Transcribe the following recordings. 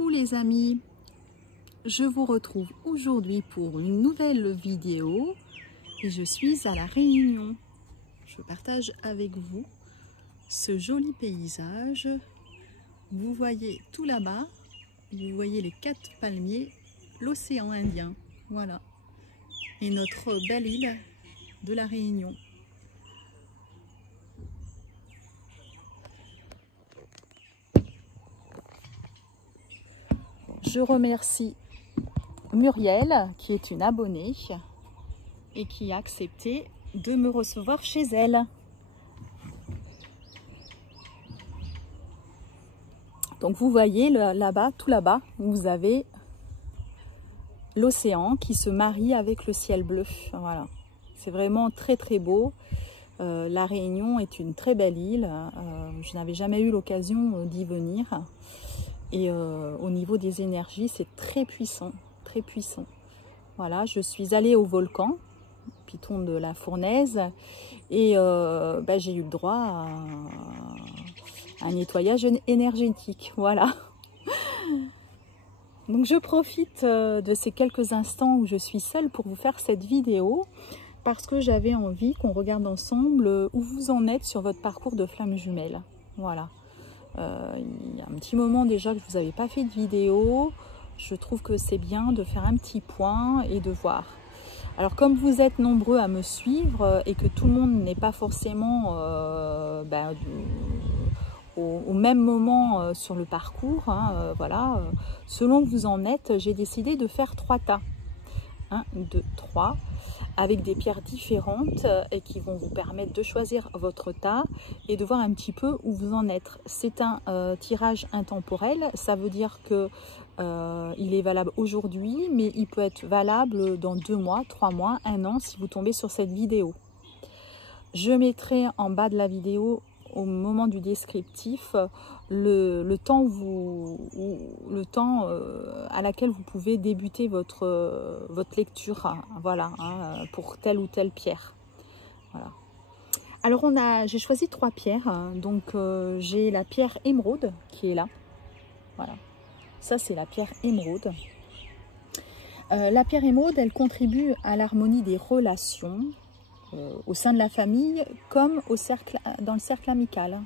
Coucou les amis, je vous retrouve aujourd'hui pour une nouvelle vidéo et je suis à La Réunion. Je partage avec vous ce joli paysage. Vous voyez tout là-bas, vous voyez les 4 palmiers, l'océan Indien, voilà, et notre belle île de La Réunion. Je remercie Muriel, qui est une abonnée et qui a accepté de me recevoir chez elle. Donc vous voyez là-bas, tout là-bas, vous avez l'océan qui se marie avec le ciel bleu. Voilà, c'est vraiment très très beau. La Réunion est une très belle île. Je n'avais jamais eu l'occasion d'y venir. Et au niveau des énergies, c'est très puissant, très puissant. Voilà, je suis allée au volcan, Piton de la Fournaise, et j'ai eu le droit à un nettoyage énergétique. Voilà. Donc je profite de ces quelques instants où je suis seule pour vous faire cette vidéo, parce que j'avais envie qu'on regarde ensemble où vous en êtes sur votre parcours de flamme jumelle. Voilà. Il y a un petit moment déjà que je vous avais pas fait de vidéo. Je trouve que c'est bien de faire un petit point et de voir. Alors comme vous êtes nombreux à me suivre et que tout le monde n'est pas forcément au même moment sur le parcours, hein, voilà, selon où vous en êtes, j'ai décidé de faire 3 tas. 1, 2, 3, avec des pierres différentes et qui vont vous permettre de choisir votre tas et de voir un petit peu où vous en êtes. C'est un tirage intemporel, ça veut dire que il est valable aujourd'hui, mais il peut être valable dans 2 mois, 3 mois, 1 an si vous tombez sur cette vidéo. Je mettrai en bas de la vidéo, au moment du descriptif, le temps à laquelle vous pouvez débuter votre lecture, hein, voilà, hein, pour telle ou telle pierre. Voilà. Alors j'ai choisi 3 pierres, hein, donc j'ai la pierre émeraude qui est là, voilà, ça c'est la pierre émeraude. La pierre émeraude, elle contribue à l'harmonie des relations au sein de la famille comme dans le cercle amical.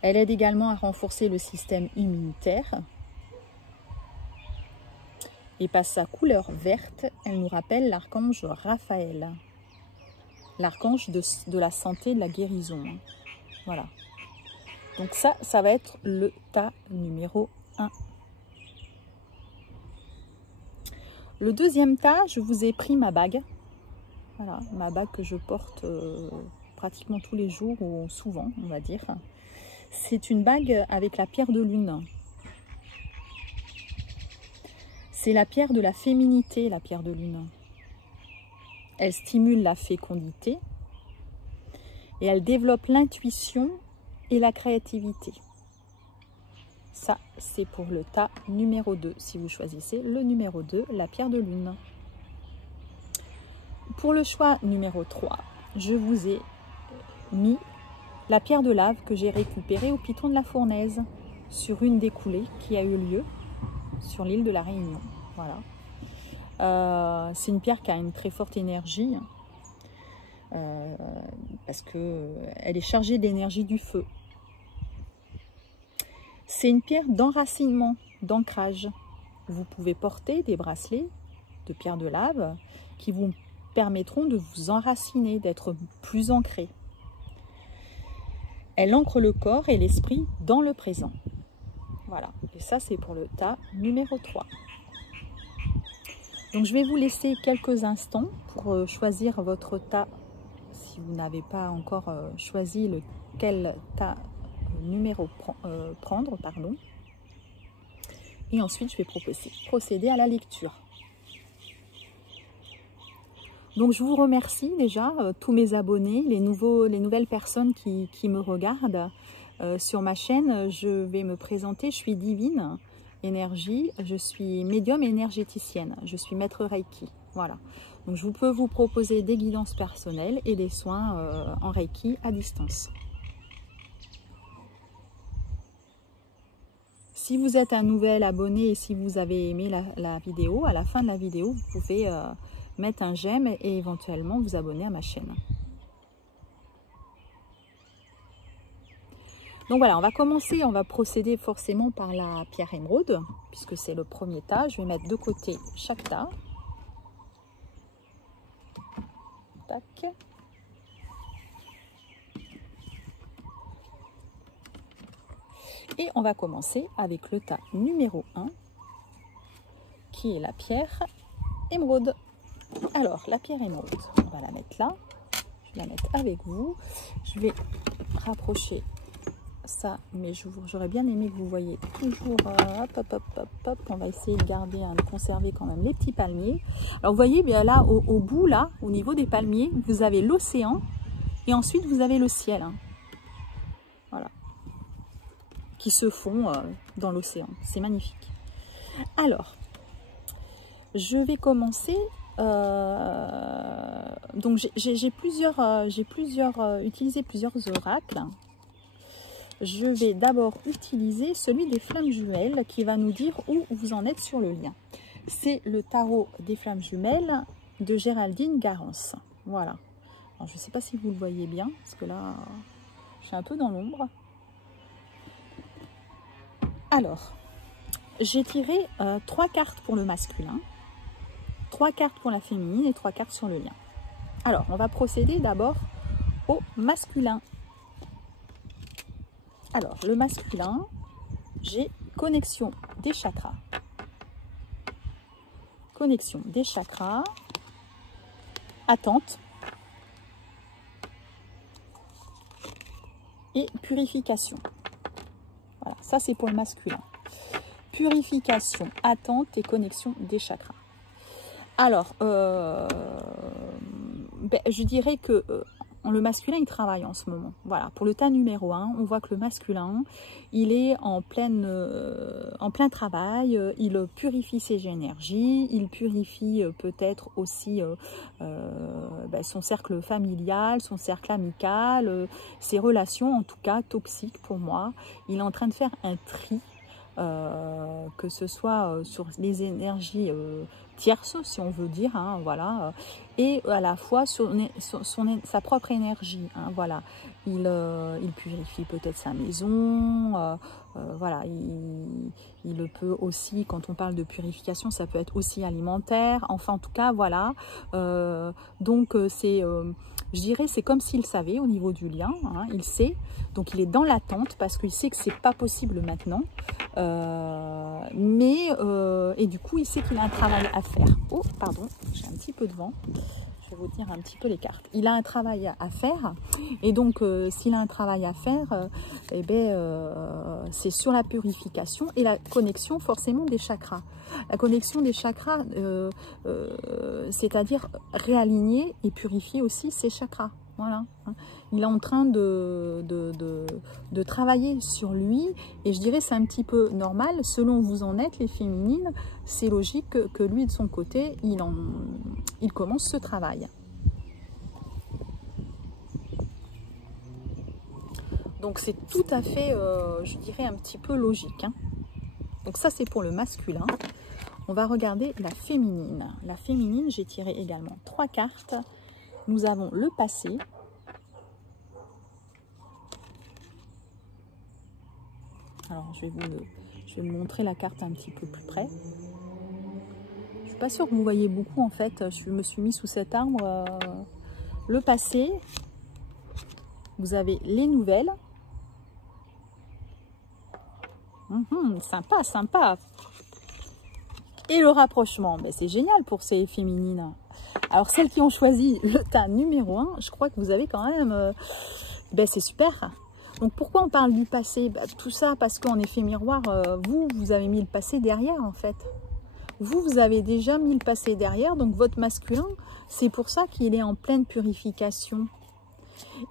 Elle aide également à renforcer le système immunitaire. Et par sa couleur verte, elle nous rappelle l'archange Raphaël, l'archange de la santé, de la guérison. Voilà. Donc ça va être le tas numéro 1. Le deuxième tas, je vous ai pris ma bague. Voilà, ma bague que je porte pratiquement tous les jours, ou souvent, on va dire. C'est une bague avec la pierre de lune. C'est la pierre de la féminité, la pierre de lune. Elle stimule la fécondité et elle développe l'intuition et la créativité. Ça, c'est pour le tas numéro 2, si vous choisissez le numéro 2, la pierre de lune. Pour le choix numéro 3, je vous ai mis la pierre de lave que j'ai récupérée au Piton de la Fournaise sur une des coulées qui a eu lieu sur l'île de la Réunion. Voilà. C'est une pierre qui a une très forte énergie parce qu'elle est chargée d'énergie du feu. C'est une pierre d'enracinement, d'ancrage. Vous pouvez porter des bracelets de pierre de lave qui vous permettront de vous enraciner, d'être plus ancré. Elle ancre le corps et l'esprit dans le présent. Voilà, et ça c'est pour le tas numéro 3. Donc je vais vous laisser quelques instants pour choisir votre tas, si vous n'avez pas encore choisi lequel tas numéro prendre, pardon. Et ensuite je vais procéder à la lecture. Donc je vous remercie déjà, tous mes abonnés, les nouvelles personnes qui me regardent sur ma chaîne. Je vais me présenter, je suis Divine Énergie, je suis médium énergéticienne, je suis maître Reiki. Voilà, donc je peux vous proposer des guidances personnelles et des soins en Reiki à distance. Si vous êtes un nouvel abonné et si vous avez aimé la vidéo, à la fin de la vidéo, vous pouvez mettre un j'aime et éventuellement vous abonner à ma chaîne. Donc voilà, on va commencer, on va procéder forcément par la pierre émeraude, puisque c'est le premier tas. Je vais mettre de côté chaque tas. Tac. Et on va commencer avec le tas numéro 1, qui est la pierre émeraude. Alors, la pierre émeraude, on va la mettre là. Je vais la mettre avec vous. Je vais rapprocher ça, mais j'aurais bien aimé que vous voyez toujours, hop, on va essayer de garder, de conserver quand même les petits palmiers. Alors vous voyez, bien là, au bout, là, au niveau des palmiers, vous avez l'océan et ensuite vous avez le ciel. Hein. Voilà. Qui se fond dans l'océan. C'est magnifique. Alors, je vais commencer. Donc j'ai utilisé plusieurs oracles. Je vais d'abord utiliser celui des flammes jumelles qui va nous dire où vous en êtes sur le lien. C'est le tarot des flammes jumelles de Géraldine Garance. Voilà. Alors, je ne sais pas si vous le voyez bien, parce que là, je suis un peu dans l'ombre. Alors, j'ai tiré 3 cartes pour le masculin, 3 cartes pour la féminine et 3 cartes sur le lien. Alors, on va procéder d'abord au masculin. Alors, le masculin, j'ai connexion des chakras. Connexion des chakras, attente et purification. Voilà, ça c'est pour le masculin. Purification, attente et connexion des chakras. Alors, je dirais que le masculin, il travaille en ce moment. Voilà, pour le tas numéro 1, on voit que le masculin, il est en plein travail, il purifie ses énergies, il purifie peut-être aussi son cercle familial, son cercle amical, ses relations en tout cas toxiques pour moi. Il est en train de faire un tri, que ce soit sur les énergies tierces, si on veut dire, hein, voilà, et à la fois sur sa propre énergie, hein, voilà. Il purifie peut-être sa maison, voilà, il peut aussi, quand on parle de purification, ça peut être aussi alimentaire, enfin en tout cas, voilà, donc c'est... je dirais c'est comme s'il savait au niveau du lien, hein, il sait, donc il est dans l'attente parce qu'il sait que c'est pas possible maintenant, et du coup il sait qu'il a un travail à faire. Oh pardon, j'ai un petit peu de vent, je vais vous dire un petit peu les cartes. Il a un travail à faire et donc s'il a un travail à faire, c'est sur la purification et la connexion forcément des chakras. La connexion des chakras, c'est-à-dire réaligner et purifier aussi ses chakras. Voilà. Il est en train de travailler sur lui et je dirais c'est un petit peu normal. Selon où vous en êtes, les féminines, c'est logique que lui, de son côté, il commence ce travail. Donc c'est tout à fait, je dirais, un petit peu logique. Hein. Donc ça, c'est pour le masculin. On va regarder la féminine. La féminine, j'ai tiré également 3 cartes. Nous avons le passé. Alors, je vais vous montrer la carte un petit peu plus près. Je ne suis pas sûre que vous voyez beaucoup, en fait. Je me suis mis sous cet arbre. Le passé. Vous avez les nouvelles. Sympa, sympa. Et le rapprochement, ben, c'est génial pour ces féminines. Alors, celles qui ont choisi le tas numéro 1, je crois que vous avez quand même... c'est super. Donc, pourquoi on parle du passé? Tout ça parce qu'en effet miroir, vous avez mis le passé derrière, en fait. Vous avez déjà mis le passé derrière. Donc, votre masculin, c'est pour ça qu'il est en pleine purification.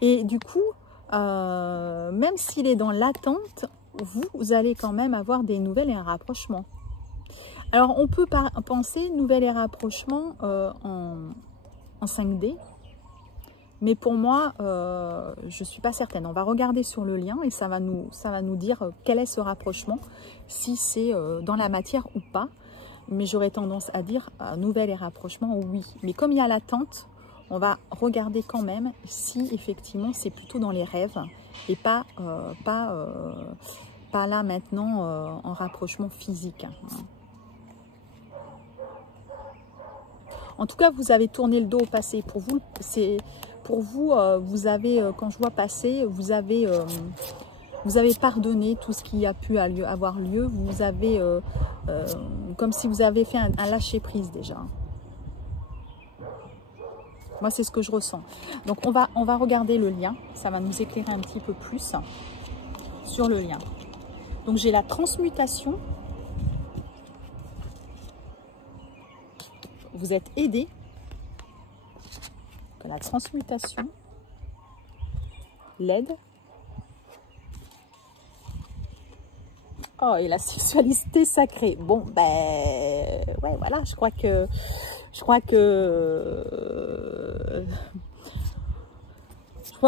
Et du coup, même s'il est dans l'attente, vous allez quand même avoir des nouvelles et un rapprochement. Alors, on peut penser nouvelles et rapprochement en 5D. Mais pour moi, je ne suis pas certaine. On va regarder sur le lien et ça va nous dire quel est ce rapprochement, si c'est dans la matière ou pas. Mais j'aurais tendance à dire nouvel et rapprochement, oui. Mais comme il y a l'attente, on va regarder quand même si effectivement c'est plutôt dans les rêves et pas là maintenant en rapprochement physique. En tout cas, vous avez tourné le dos au passé. Pour vous, vous avez, quand je vois passer, vous avez pardonné tout ce qui a pu avoir lieu. Vous avez, comme si vous avez fait un lâcher-prise déjà. Moi, c'est ce que je ressens. Donc, on va regarder le lien. Ça va nous éclairer un petit peu plus sur le lien. Donc, j'ai la transmutation. Vous êtes aidé. La transmutation. L'aide. Oh, et la sexualité sacrée. Bon, ben, ouais, voilà, je crois que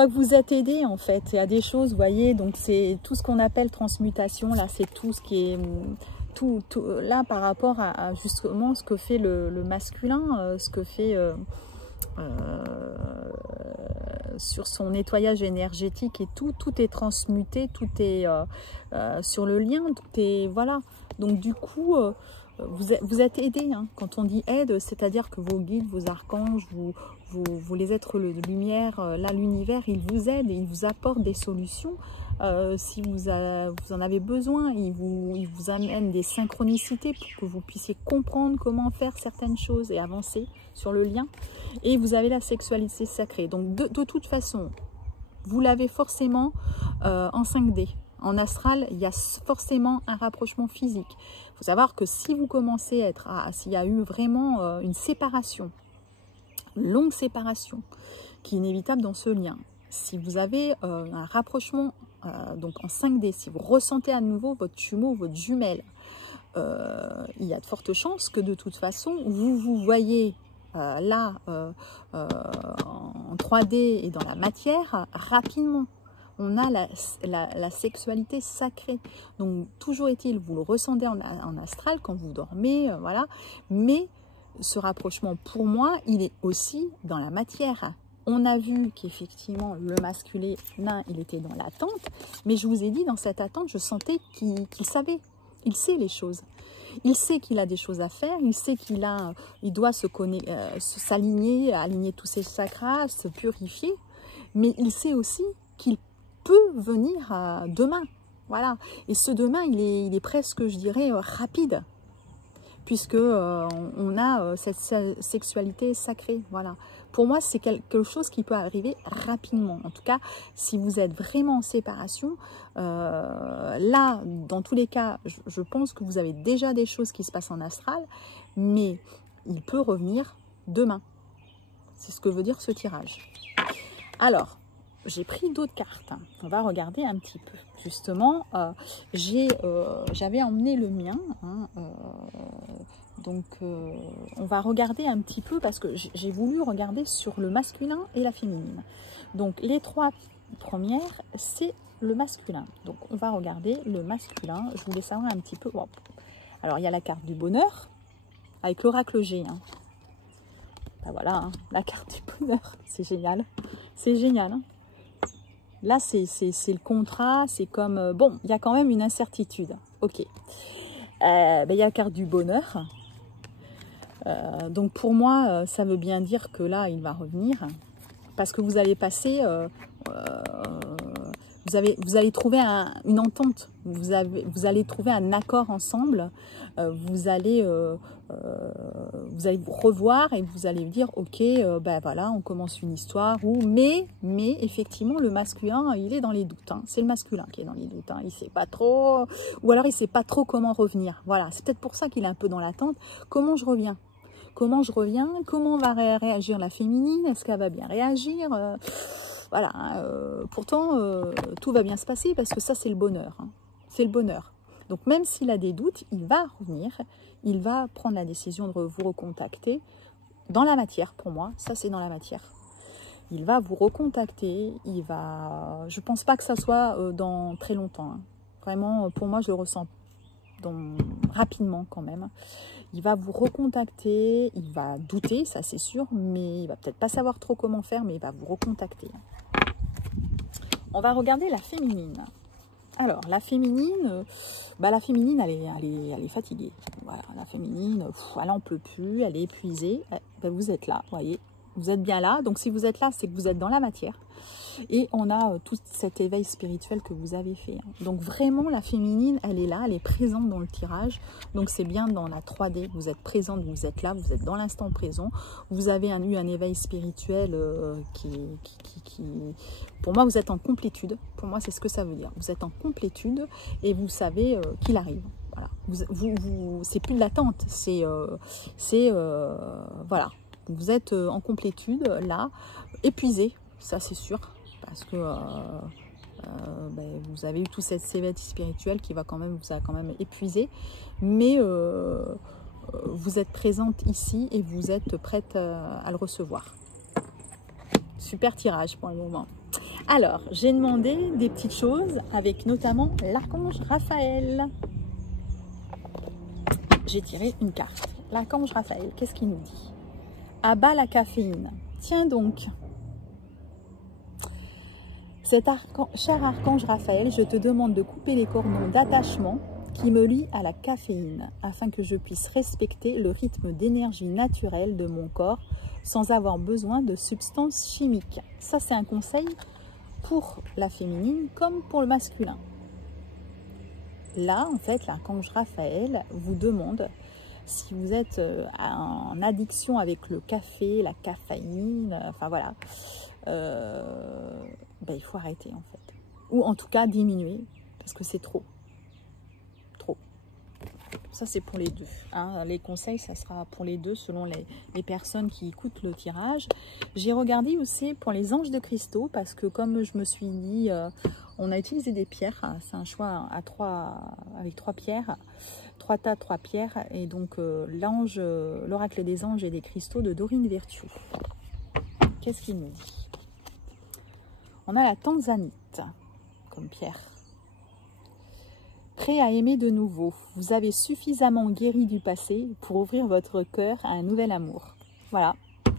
vous êtes aidé en fait. Il y a des choses, vous voyez, donc c'est tout ce qu'on appelle transmutation, là, c'est tout ce qui est, tout là, par rapport à justement ce que fait le masculin, ce que fait sur son nettoyage énergétique et tout est transmuté, tout est sur le lien, tout est, voilà. Donc du coup, vous êtes aidé, hein. Quand on dit aide, c'est-à-dire que vos guides, vos archanges, les êtres de lumière, là, l'univers, ils vous aident et ils vous apportent des solutions. Si vous en avez besoin, ils vous amènent des synchronicités pour que vous puissiez comprendre comment faire certaines choses et avancer sur le lien. Et vous avez la sexualité sacrée. Donc de toute façon, vous l'avez forcément en 5D. En astral, il y a forcément un rapprochement physique. Il faut savoir que si vous commencez à être, s'il y a eu vraiment une séparation, une longue séparation, qui est inévitable dans ce lien, si vous avez un rapprochement donc en 5D, si vous ressentez à nouveau votre jumeau, votre jumelle, il y a de fortes chances que de toute façon, vous voyez là en 3D et dans la matière rapidement. On a la sexualité sacrée. Donc, toujours est-il, vous le ressentez en astral quand vous dormez, voilà. Mais ce rapprochement, pour moi, il est aussi dans la matière. On a vu qu'effectivement, le masculin, il était dans l'attente. Mais je vous ai dit, dans cette attente, je sentais qu'il savait. Il sait les choses. Il sait qu'il a des choses à faire. Il sait qu'il doit s'aligner, aligner tous ses chakras, se purifier. Mais il sait aussi qu'il peut venir demain, voilà. Et ce demain, il est presque, je dirais, rapide, puisque on a cette sexualité sacrée, voilà. Pour moi, c'est quelque chose qui peut arriver rapidement. En tout cas, si vous êtes vraiment en séparation, là, dans tous les cas, je pense que vous avez déjà des choses qui se passent en astral, mais il peut revenir demain. C'est ce que veut dire ce tirage. Alors, j'ai pris d'autres cartes. On va regarder un petit peu. Justement, j'avais emmené le mien. Hein, donc, on va regarder un petit peu parce que j'ai voulu regarder sur le masculin et la féminine. Donc, les 3 premières, c'est le masculin. Donc, on va regarder le masculin. Je voulais savoir un petit peu. Bon. Alors, il y a la carte du bonheur avec l'oracle G. Hein. Ben voilà, hein, la carte du bonheur. C'est génial. C'est génial. Hein. Là, c'est le contrat, c'est comme... bon, il y a quand même une incertitude. Ok. Ben, il y a la carte du bonheur. Donc, pour moi, ça veut bien dire que là, il va revenir. Parce que vous allez passer... vous allez trouver une entente. Vous allez trouver un accord ensemble. Vous allez vous revoir et vous allez dire ok, ben voilà, on commence une histoire. Mais effectivement, le masculin, il est dans les doutes. Hein. C'est le masculin qui est dans les doutes. Hein. Il sait pas trop, ou alors il sait pas trop comment revenir. Voilà, c'est peut-être pour ça qu'il est un peu dans l'attente. Comment je reviens? Comment je reviens? Comment va réagir la féminine? Est-ce qu'elle va bien réagir? Voilà, pourtant, tout va bien se passer parce que ça, c'est le bonheur. Hein. C'est le bonheur. Donc, même s'il a des doutes, il va revenir. Il va prendre la décision de vous recontacter dans la matière, pour moi. Ça, c'est dans la matière. il va vous recontacter, je pense pas que ça soit dans très longtemps, hein. Vraiment, pour moi, je le ressens rapidement quand même. Il va vous recontacter, il va douter, ça c'est sûr, mais il va peut-être pas savoir trop comment faire, mais il va vous recontacter. On va regarder la féminine. Alors, la féminine, elle est fatiguée. Voilà, la féminine, elle en peut plus, elle est épuisée. Vous êtes là, vous voyez, vous êtes bien là. Donc, si vous êtes là, c'est que vous êtes dans la matière. Et on a tout cet éveil spirituel que vous avez fait. Donc vraiment, la féminine, elle est là, elle est présente dans le tirage. Donc c'est bien dans la 3D, vous êtes présente, vous êtes là, vous êtes dans l'instant présent. Vous avez eu un éveil spirituel pour moi, vous êtes en complétude. Pour moi, c'est ce que ça veut dire. Vous êtes en complétude et vous savez qu'il arrive. Voilà. C'est plus de l'attente, voilà. Vous êtes en complétude, là, épuisé, ça c'est sûr. Parce que vous avez eu tout cet éveil spirituel qui vous a quand même épuisé, mais vous êtes présente ici et vous êtes prête à le recevoir. Super tirage pour le moment. Alors, j'ai demandé des petites choses avec notamment l'archange Raphaël. J'ai tiré une carte. L'archange Raphaël, qu'est-ce qu'il nous dit? Abat la caféine. Tiens donc. Cher archange Raphaël, je te demande de couper les cordons d'attachement qui me lient à la caféine, afin que je puisse respecter le rythme d'énergie naturelle de mon corps sans avoir besoin de substances chimiques. Ça, c'est un conseil pour la féminine comme pour le masculin. Là, en fait, l'archange Raphaël vous demande, si vous êtes en addiction avec le café, la caféine, enfin voilà, il faut arrêter en fait. Ou en tout cas diminuer, parce que c'est trop. Trop. Ça c'est pour les deux. Hein. Les conseils, ça sera pour les deux selon les personnes qui écoutent le tirage. J'ai regardé aussi pour les anges de cristaux, parce que comme je me suis dit, on a utilisé des pierres. C'est un choix avec 3 pierres. 3 tas, 3 pierres. Et donc l'oracle des anges et des cristaux de Dorine Virtue. Qu'est-ce qu'il nous dit? On a la tanzanite comme pierre. Prêt à aimer de nouveau. Vous avez suffisamment guéri du passé pour ouvrir votre cœur à un nouvel amour. Voilà.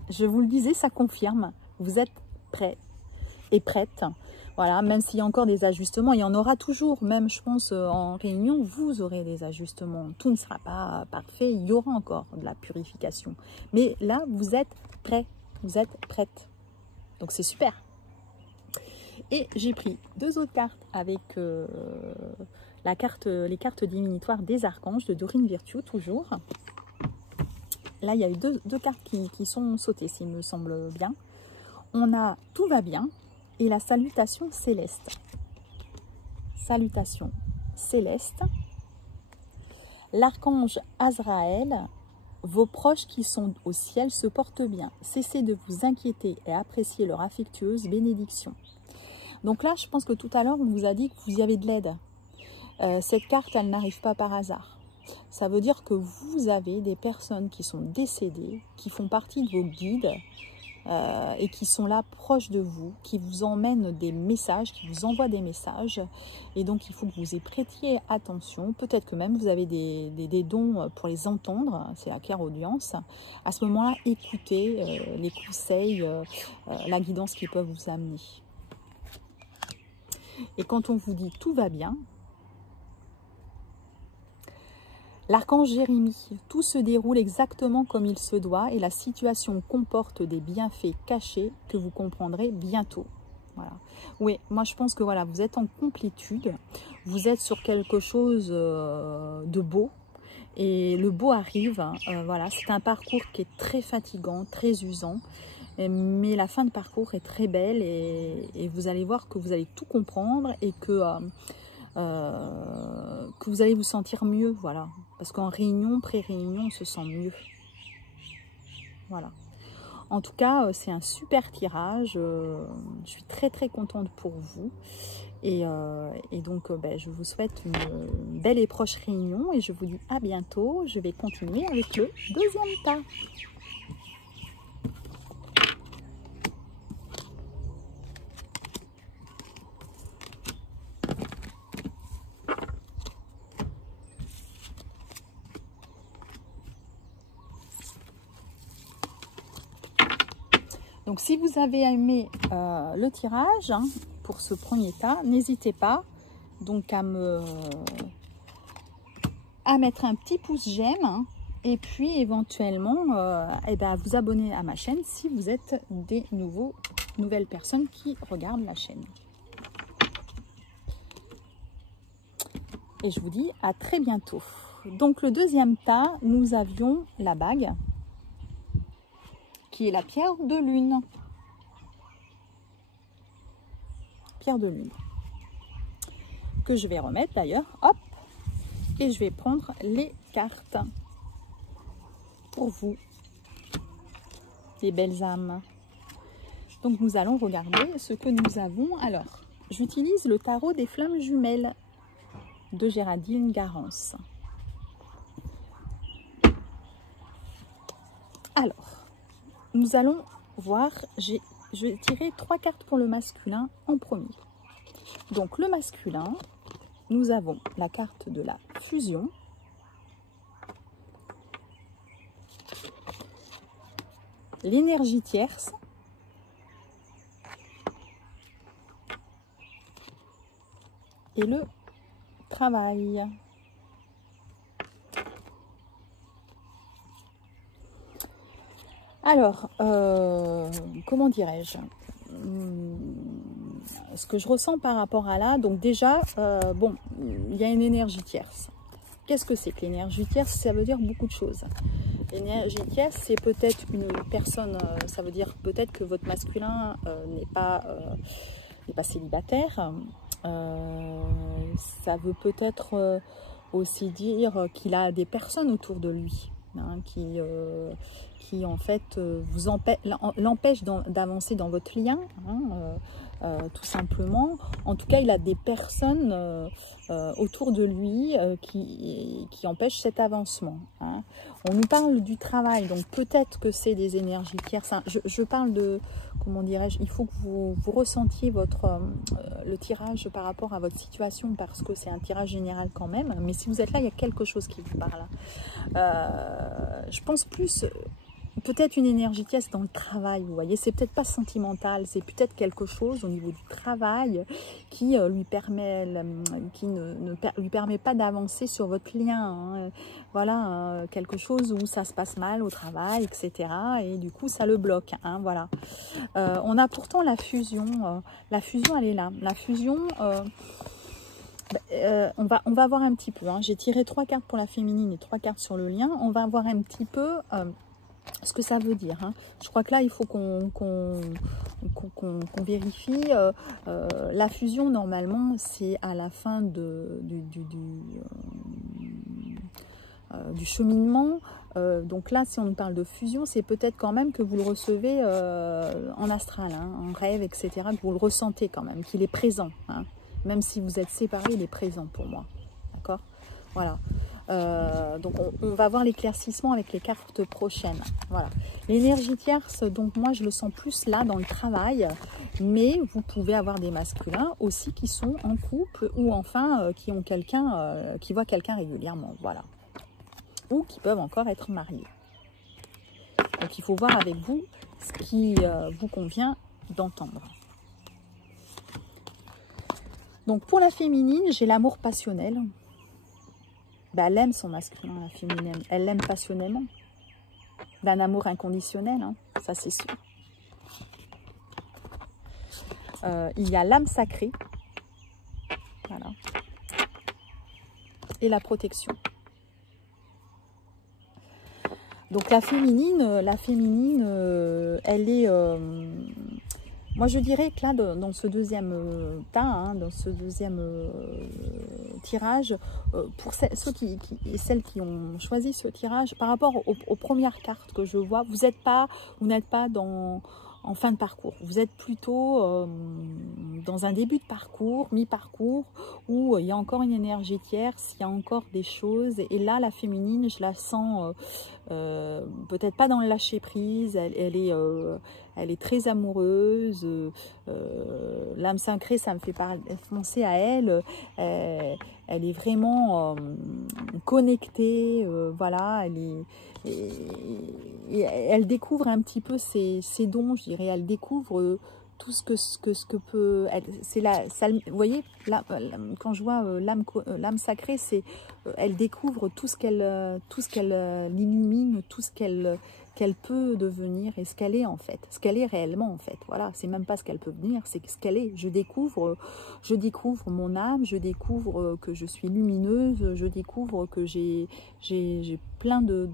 Je vous le disais, ça confirme. Vous êtes prêts et prête. Voilà. Même s'il y a encore des ajustements, il y en aura toujours. Même, je pense, en réunion, vous aurez des ajustements. Tout ne sera pas parfait. Il y aura encore de la purification. Mais là, vous êtes prêts. Vous êtes prête. Donc, c'est super. Et j'ai pris 2 autres cartes avec les cartes divinatoires des archanges de Dorine Virtue, toujours. Là, il y a eu deux cartes qui sont sautées, s'il me semble bien. On a « Tout va bien » et la salutation céleste. Salutation céleste. L'archange Azraël, vos proches qui sont au ciel se portent bien. Cessez de vous inquiéter et appréciez leur affectueuse bénédiction. Donc là, je pense que tout à l'heure, on vous a dit que vous y avez de l'aide. Cette carte, elle n'arrive pas par hasard. Ça veut dire que vous avez des personnes qui sont décédées, qui font partie de vos guides et qui sont là proches de vous, qui vous emmènent des messages, qui vous envoient des messages. Et donc, il faut que vous y prêtiez attention. Peut-être que même vous avez des dons pour les entendre. C'est la clairaudience. À ce moment-là, écoutez les conseils, la guidance qu'ils peuvent vous amener. Et quand on vous dit « tout va bien », l'archange Jérémie, tout se déroule exactement comme il se doit et la situation comporte des bienfaits cachés que vous comprendrez bientôt. Voilà. Oui, moi je pense que voilà, vous êtes en complétude, vous êtes sur quelque chose de beau et le beau arrive. Voilà, c'est un parcours qui est très fatigant, très usant. Mais la fin de parcours est très belle et vous allez voir que vous allez tout comprendre et que vous allez vous sentir mieux, voilà. Parce qu'en réunion, pré-réunion, on se sent mieux. Voilà. En tout cas, c'est un super tirage. Je suis très très contente pour vous. Et donc, je vous souhaite une belle et proche réunion et je vous dis à bientôt. Je vais continuer avec le deuxième tas. Donc si vous avez aimé le tirage hein, pour ce premier tas, n'hésitez pas donc à mettre un petit pouce j'aime hein, et puis éventuellement eh ben, vous abonner à ma chaîne si vous êtes des nouvelles personnes qui regardent la chaîne. Et je vous dis à très bientôt. Donc le deuxième tas, nous avions la bague qui est la pierre de lune. Pierre de lune. Que je vais remettre d'ailleurs. Hop. Et je vais prendre les cartes pour vous, les belles âmes. Donc nous allons regarder ce que nous avons. Alors, j'utilise le tarot des flammes jumelles de Géraldine Garance. Alors, nous allons voir, je vais tirer 3 cartes pour le masculin en premier. Donc le masculin, nous avons la carte de la fusion, l'énergie tierce, et le travail. Alors, comment dirais-je, ce que je ressens par rapport à là, donc déjà, bon, il y a une énergie tierce. Qu'est-ce que c'est que l'énergie tierce? Ça veut dire beaucoup de choses. L'énergie tierce, c'est peut-être une personne, ça veut dire peut-être que votre masculin n'est pas célibataire. Ça veut peut-être aussi dire qu'il a des personnes autour de lui hein, qui en fait l'empêchent d'avancer dans votre lien, hein, tout simplement. En tout cas, il a des personnes autour de lui qui empêchent cet avancement. Hein. On nous parle du travail, donc peut-être que c'est des énergies tierces. Je parle de, comment dirais-je, il faut que vous ressentiez le tirage par rapport à votre situation, parce que c'est un tirage général quand même. Mais si vous êtes là, il y a quelque chose qui vous parle. Je pense plus... peut-être une énergie tierce dans le travail, vous voyez, c'est peut-être pas sentimental, c'est peut-être quelque chose au niveau du travail qui lui permet, ne lui permet pas d'avancer sur votre lien, hein. Voilà, quelque chose où ça se passe mal au travail, etc. Et du coup, ça le bloque, hein, voilà. On a pourtant la fusion elle est là. La fusion, on va voir un petit peu, hein. J'ai tiré 3 cartes pour la féminine et 3 cartes sur le lien. On va voir un petit peu... ce que ça veut dire. Hein. Je crois que là, il faut qu'on vérifie. La fusion, normalement, c'est à la fin du cheminement. Donc là, si on nous parle de fusion, c'est peut-être quand même que vous le recevez en astral, hein, en rêve, etc. Que vous le ressentez quand même, qu'il est présent. Hein. Même si vous êtes séparés, il est présent pour moi. D'accord ? Voilà. Donc on va voir l'éclaircissement avec les cartes prochaines. Voilà. L'énergie tierce, donc moi je le sens plus là dans le travail, mais vous pouvez avoir des masculins aussi qui sont en couple ou enfin qui ont quelqu'un, qui voient quelqu'un régulièrement, voilà. Ou qui peuvent encore être mariés. Donc il faut voir avec vous ce qui vous convient d'entendre. Donc pour la féminine, j'ai l'amour passionnel. Ben, elle aime son masculin, la féminine. Elle l'aime passionnément. D'un amour inconditionnel, hein, ça c'est sûr. Il y a l'âme sacrée. Voilà. Et la protection. Donc la féminine, elle est... moi je dirais que là, dans ce deuxième tas, hein, dans ce deuxième tirage, pour celles qui ont choisi ce tirage, par rapport aux premières cartes que je vois, vous n'êtes pas en fin de parcours. Vous êtes plutôt dans un début de parcours, mi-parcours, où il y a encore une énergie tierce, il y a encore des choses. Et là, la féminine, je la sens peut-être pas dans le lâcher-prise, elle est très amoureuse. L'âme sacrée, ça me fait penser à elle. Elle est vraiment connectée, voilà, elle découvre un petit peu ses dons, je dirais, elle découvre tout ce que peut... vous voyez, là, quand je vois l'âme sacrée, elle découvre tout ce qu'elle illumine, tout ce qu'elle peut devenir et ce qu'elle est en fait, ce qu'elle est réellement en fait. Voilà, c'est même pas ce qu'elle peut devenir, c'est ce qu'elle est. Je découvre mon âme, je découvre que je suis lumineuse, je découvre que j'ai plein de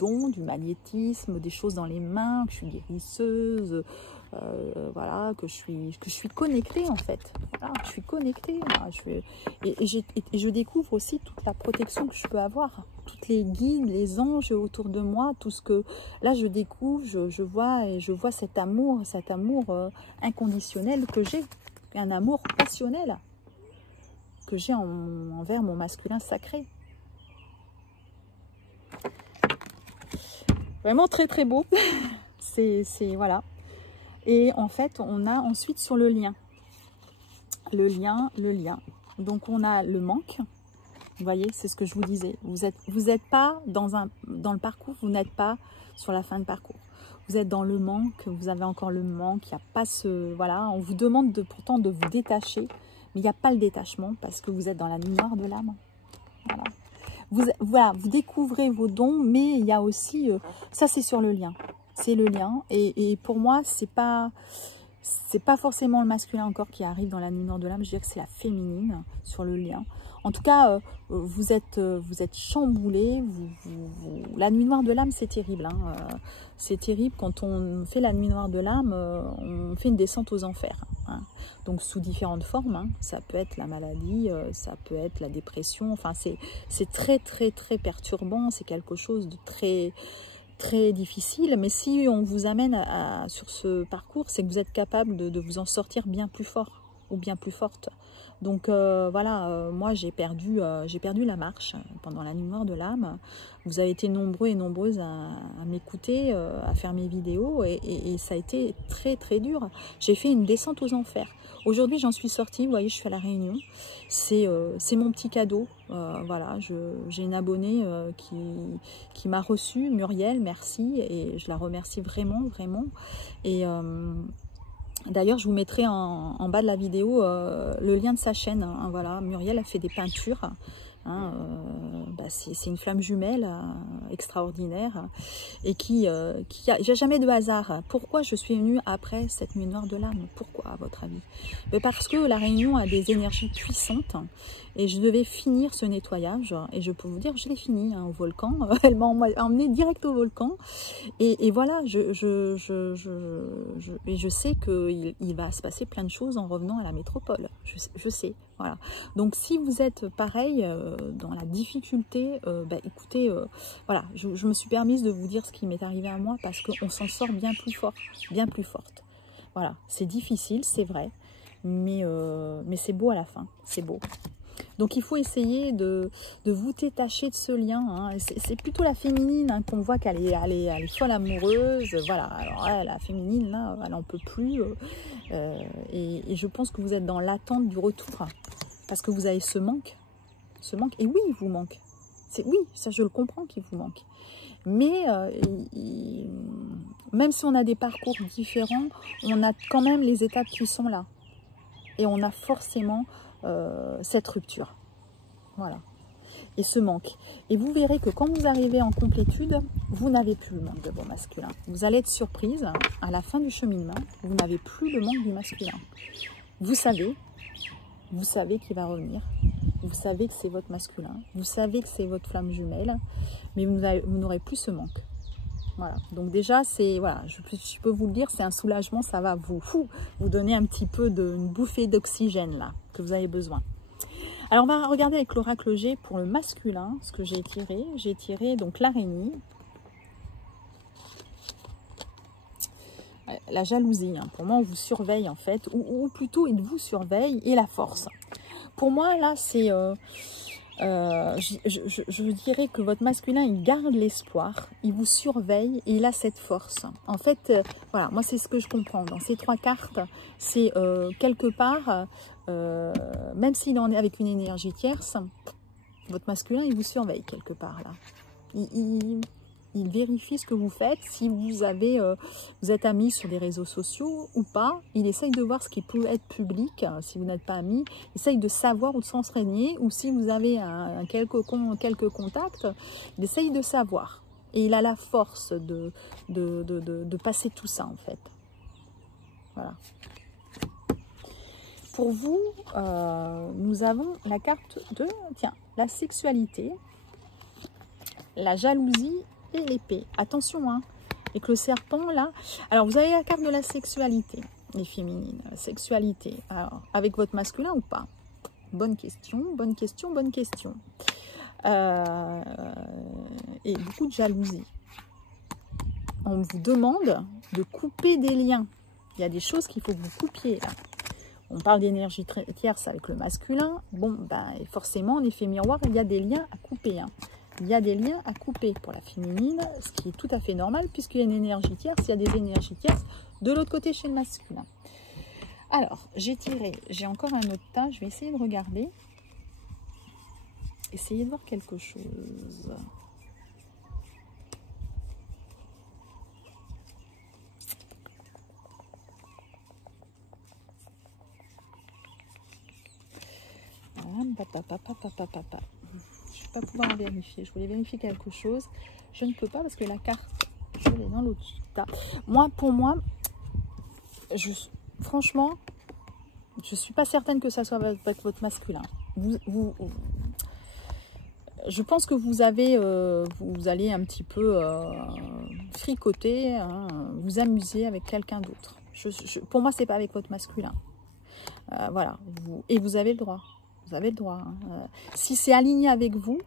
dons, du magnétisme, des choses dans les mains, que je suis guérisseuse, voilà, que je suis connectée en fait. Voilà, je suis connectée. Voilà, et je découvre aussi toute la protection que je peux avoir, toutes les guides, les anges autour de moi, tout ce que là je découvre, je vois cet amour inconditionnel que j'ai, un amour passionnel que j'ai envers mon masculin sacré. Vraiment très très beau. c'est voilà. Et en fait, on a ensuite sur le lien. Le lien. Donc, on a le manque. Vous voyez, c'est ce que je vous disais. Vous êtes pas dans le parcours, vous n'êtes pas sur la fin de parcours. Vous êtes dans le manque, vous avez encore le manque. Il n'y a pas ce... Voilà, on vous demande pourtant de vous détacher, mais il n'y a pas le détachement parce que vous êtes dans la nuit noire de l'âme. Voilà. Vous découvrez vos dons, mais il y a aussi... ça, c'est sur le lien. C'est le lien. Et pour moi, c'est pas forcément le masculin encore qui arrive dans la nuit noire de l'âme. Je dirais que c'est la féminine sur le lien. En tout cas, vous êtes chamboulé. La nuit noire de l'âme, c'est terrible. Hein. C'est terrible. Quand on fait la nuit noire de l'âme, on fait une descente aux enfers. Hein. Donc, sous différentes formes. Hein. Ça peut être la maladie, ça peut être la dépression. Enfin, c'est très, très, très perturbant. C'est quelque chose de très... très difficile, mais si on vous amène sur ce parcours, c'est que vous êtes capable de vous en sortir bien plus fort ou bien plus forte. Donc voilà, moi j'ai perdu la marche pendant la nuit noire de l'âme. Vous avez été nombreux et nombreuses à m'écouter, à faire mes vidéos et ça a été très très dur. J'ai fait une descente aux enfers. Aujourd'hui j'en suis sortie, vous voyez, je fais la réunion. C'est mon petit cadeau. Voilà, j'ai une abonnée qui m'a reçu, Muriel, merci, et je la remercie vraiment, vraiment. Et d'ailleurs, je vous mettrai en bas de la vidéo le lien de sa chaîne. Hein, voilà, Muriel a fait des peintures. Hein, c'est une flamme jumelle extraordinaire et qui a jamais de hasard. Pourquoi je suis venue après cette nuit noire de l'âme? Pourquoi, à votre avis? Parce que la Réunion a des énergies puissantes et je devais finir ce nettoyage et je peux vous dire, je l'ai fini hein, au volcan. Elle m'a emmené direct au volcan et voilà, je sais qu'il va se passer plein de choses en revenant à la métropole. Je sais. Voilà. Donc si vous êtes pareil dans la difficulté, écoutez, voilà, je me suis permise de vous dire ce qui m'est arrivé à moi parce qu'on s'en sort bien plus fort, bien plus forte. Voilà, c'est difficile, c'est vrai, mais c'est beau à la fin, c'est beau. Donc il faut essayer de vous détacher de ce lien. Hein. C'est plutôt la féminine hein, qu'on voit qu'elle est folle amoureuse. Voilà, alors la féminine, là, elle n'en peut plus. Et je pense que vous êtes dans l'attente du retour. Parce que vous avez ce manque. Et oui, il vous manque. Oui, ça je le comprends qu'il vous manque. Mais même si on a des parcours différents, on a quand même les étapes qui sont là. Et on a forcément cette rupture. Voilà. Et ce manque. Et vous verrez que quand vous arrivez en complétude, vous n'avez plus le manque de vos masculins. Vous allez être surprise, à la fin du cheminement, vous n'avez plus le manque du masculin. Vous savez qu'il va revenir. Vous savez que c'est votre masculin. Vous savez que c'est votre flamme jumelle. Mais vous n'aurez plus ce manque. Voilà. Donc déjà, voilà, je peux vous le dire, c'est un soulagement. Ça va vous donner un petit peu une bouffée d'oxygène là, que vous avez besoin. Alors, on va regarder avec l'oracle G pour le masculin, ce que j'ai tiré. J'ai tiré donc l'araignée, la jalousie. Hein. Pour moi, on vous surveille en fait, ou plutôt il vous surveille, et la force. Pour moi, là, c'est... je dirais que votre masculin, il garde l'espoir, il vous surveille et il a cette force. En fait, voilà, moi, c'est ce que je comprends. Dans ces trois cartes, c'est quelque part... même s'il en est avec une énergie tierce, Votre masculin, il vous surveille quelque part là. Il vérifie ce que vous faites. Si vous avez, vous êtes amis sur des réseaux sociaux ou pas, il essaye de voir ce qui peut être public. Si vous n'êtes pas amis, il essaye de savoir ou de s'enseigner. Ou si vous avez quelques contacts, il essaye de savoir. Et il a la force de passer tout ça en fait. Voilà. Pour vous, nous avons la carte de, tiens, la sexualité, la jalousie et l'épée. Attention, hein, avec le serpent, là. Alors, vous avez la carte de la sexualité, les féminines. Sexualité, alors, avec votre masculin ou pas? Bonne question, bonne question, bonne question. Et beaucoup de jalousie. On vous demande de couper des liens. Il y a des choses qu'il faut que vous coupiez, là. On parle d'énergie tierce avec le masculin. Bon, ben, forcément, en effet miroir, il y a des liens à couper, hein. Il y a des liens à couper pour la féminine, ce qui est tout à fait normal, puisqu'il y a une énergie tierce, il y a des énergies tierces de l'autre côté chez le masculin. Alors, j'ai tiré, j'ai encore un autre tas, je vais essayer de regarder. Essayer de voir quelque chose. Je ne vais pas pouvoir en vérifier. Je voulais vérifier quelque chose. Je ne peux pas parce que la carte, je l'ai dans l'autre tas. Moi, pour moi, franchement, je ne suis pas certaine que ça soit avec votre masculin. Je pense que vous allez un petit peu fricoter, hein, vous amuser avec quelqu'un d'autre. Pour moi, c'est pas avec votre masculin. Voilà. Et vous avez le droit. Vous avez le droit. Hein. Si c'est aligné avec vous,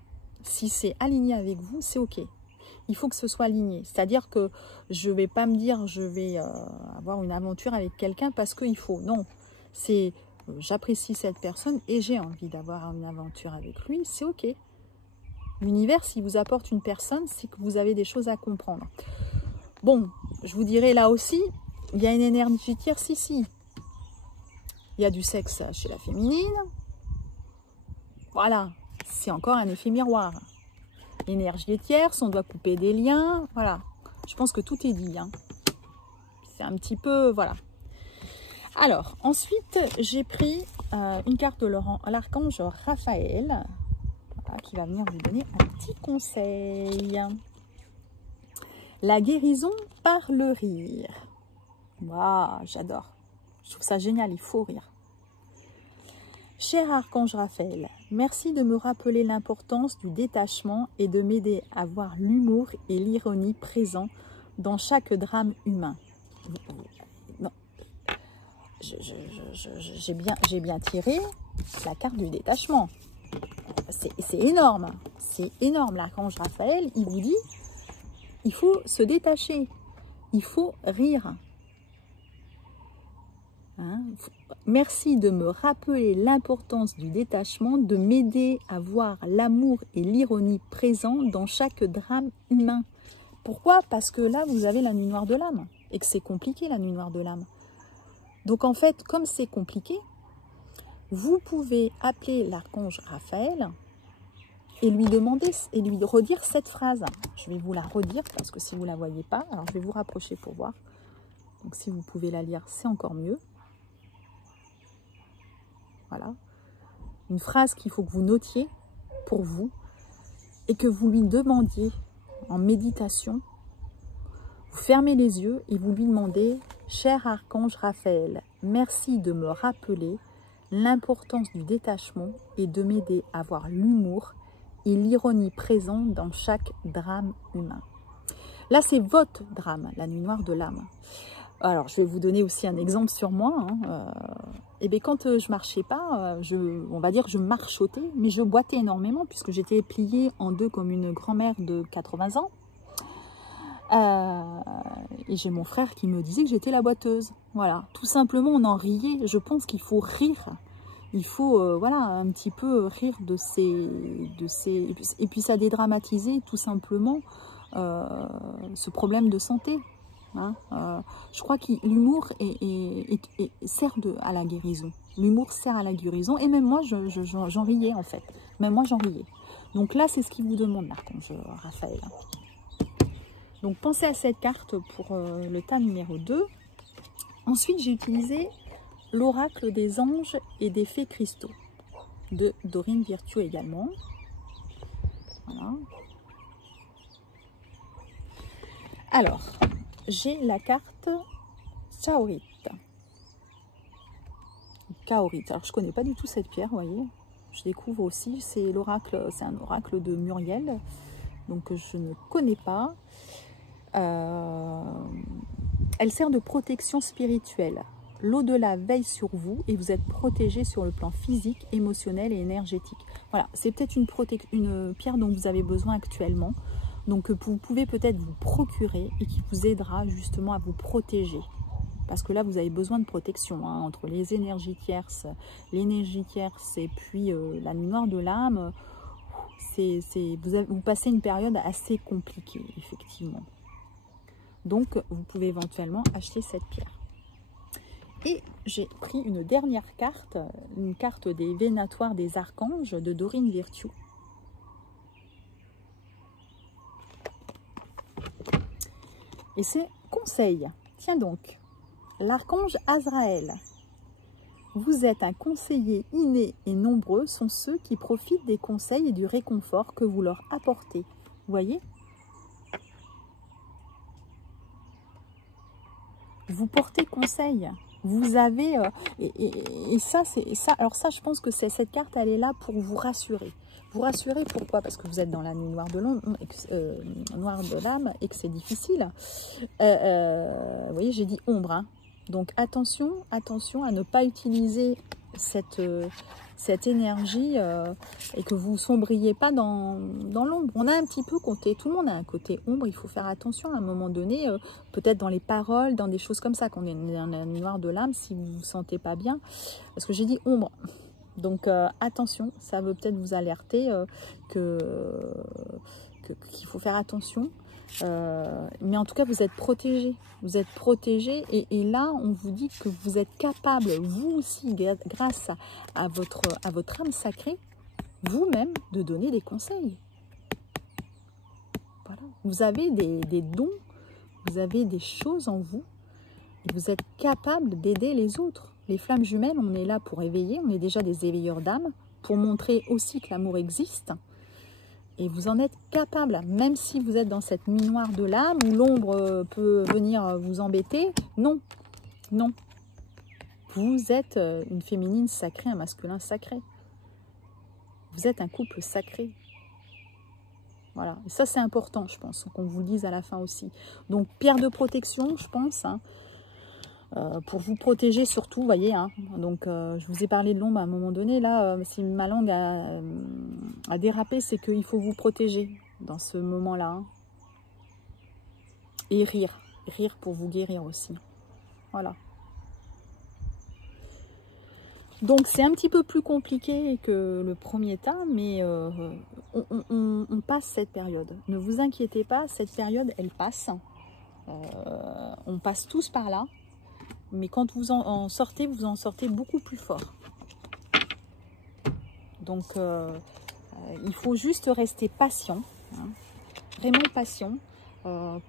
c'est OK. Il faut que ce soit aligné. C'est-à-dire que je ne vais pas me dire je vais avoir une aventure avec quelqu'un parce qu'il faut. Non. C'est j'apprécie cette personne et j'ai envie d'avoir une aventure avec lui. C'est OK. L'univers, s'il vous apporte une personne, c'est que vous avez des choses à comprendre. Bon, je vous dirais là aussi, il y a une énergie tierce ici. Il y a du sexe chez la féminine. Voilà, c'est encore un effet miroir. L'énergie est tierce, on doit couper des liens. Voilà, je pense que tout est dit. Hein. C'est un petit peu, voilà. Alors, ensuite, j'ai pris une carte de l'archange Raphaël, voilà, qui va venir vous donner un petit conseil. La guérison par le rire. Waouh, j'adore. Je trouve ça génial, il faut rire. Cher archange Raphaël, merci de me rappeler l'importance du détachement et de m'aider à voir l'humour et l'ironie présents dans chaque drame humain. Non, j'ai bien tiré la carte du détachement. C'est énorme, l'archange Raphaël, il vous dit, il faut se détacher, il faut rire. Hein? Merci de me rappeler l'importance du détachement, de m'aider à voir l'amour et l'ironie présents dans chaque drame humain. Pourquoi? Parce que là, vous avez la nuit noire de l'âme et que c'est compliqué, la nuit noire de l'âme. Donc, en fait, comme c'est compliqué, vous pouvez appeler l'archange Raphaël et lui demander et lui redire cette phrase. Je vais vous la redire parce que si vous ne la voyez pas, alors je vais vous rapprocher pour voir. Donc, si vous pouvez la lire, c'est encore mieux. Voilà, une phrase qu'il faut que vous notiez pour vous et que vous lui demandiez en méditation. Vous fermez les yeux et vous lui demandez « Cher archange Raphaël, merci de me rappeler l'importance du détachement et de m'aider à voir l'humour et l'ironie présents dans chaque drame humain. » Là, c'est votre drame, la nuit noire de l'âme. Alors, je vais vous donner aussi un exemple sur moi. Hein. Et bien, quand je marchais pas, on va dire que je marchotais, mais je boitais énormément puisque j'étais pliée en deux comme une grand-mère de 80 ans. Et j'ai mon frère qui me disait que j'étais la boiteuse. Voilà, tout simplement, on en riait. Je pense qu'il faut rire. Il faut, voilà, un petit peu rire de ces... Et puis, ça dédramatisait tout simplement ce problème de santé. Hein, je crois que l'humour sert à la guérison. L'humour sert à la guérison. Et même moi, j'en riais en fait. Même moi, j'en riais. Donc là, c'est ce qu'il vous demande, l'archange Raphaël. Donc pensez à cette carte pour le tas numéro 2. Ensuite, j'ai utilisé l'oracle des anges et des fées cristaux de Dorine Virtue également. Voilà. Alors, j'ai la carte Chaorit. Chaorit. Alors, je ne connais pas du tout cette pierre, vous voyez. Je découvre aussi, c'est l'oracle, c'est un oracle de Muriel. Donc, je ne connais pas. Elle sert de protection spirituelle. L'au-delà veille sur vous et vous êtes protégé sur le plan physique, émotionnel et énergétique. Voilà, c'est peut-être une pierre dont vous avez besoin actuellement. Donc, vous pouvez peut-être vous procurer et qui vous aidera justement à vous protéger. Parce que là, vous avez besoin de protection hein, entre les énergies tierces, l'énergie tierce et puis la nuit noire de l'âme. Vous passez une période assez compliquée, effectivement. Donc, vous pouvez éventuellement acheter cette pierre. Et j'ai pris une dernière carte, une carte des vénatoires des archanges de Dorine Virtue. Et c'est conseil. Tiens donc, l'archange Azraël. Vous êtes un conseiller inné et nombreux sont ceux qui profitent des conseils et du réconfort que vous leur apportez. Vous voyez ? Vous portez conseil. Vous avez... et ça, c'est ça. Alors ça, je pense que cette carte, elle est là pour vous rassurer. Vous rassurer, pourquoi? Parce que vous êtes dans la nuit noire de l'âme et que c'est difficile. Vous voyez, j'ai dit ombre. Hein. Donc attention, attention à ne pas utiliser cette énergie et que vous sombriez pas dans l'ombre. On a un petit peu côté, tout le monde a un côté ombre, il faut faire attention à un moment donné, peut-être dans les paroles, dans des choses comme ça, qu'on est dans la nuit noire de l'âme, si vous ne vous sentez pas bien. Parce que j'ai dit ombre. Donc attention, ça veut peut-être vous alerter qu'il faut faire attention. Mais en tout cas, vous êtes protégés. Vous êtes protégés et là, on vous dit que vous êtes capable, vous aussi, grâce à votre âme sacrée, vous-même, de donner des conseils. Voilà. Vous avez des dons, vous avez des choses en vous et vous êtes capable d'aider les autres. Les flammes jumelles, on est là pour éveiller, on est déjà des éveilleurs d'âme, pour montrer aussi que l'amour existe. Et vous en êtes capable, même si vous êtes dans cette nuit noire de l'âme où l'ombre peut venir vous embêter. Non, non. Vous êtes une féminine sacrée, un masculin sacré. Vous êtes un couple sacré. Voilà, et ça c'est important, je pense, qu'on vous le dise à la fin aussi. Donc, pierre de protection, je pense, hein, pour vous protéger surtout, vous voyez. Hein, donc, je vous ai parlé de l'ombre à un moment donné. Là, si ma langue a dérapé, c'est qu'il faut vous protéger dans ce moment-là. Hein. Et rire pour vous guérir aussi. Voilà. Donc, c'est un petit peu plus compliqué que le premier tas, mais on passe cette période. Ne vous inquiétez pas, cette période, elle passe. On passe tous par là. Mais quand vous en sortez, vous en sortez beaucoup plus fort. Donc, il faut juste rester patient, hein, vraiment patient.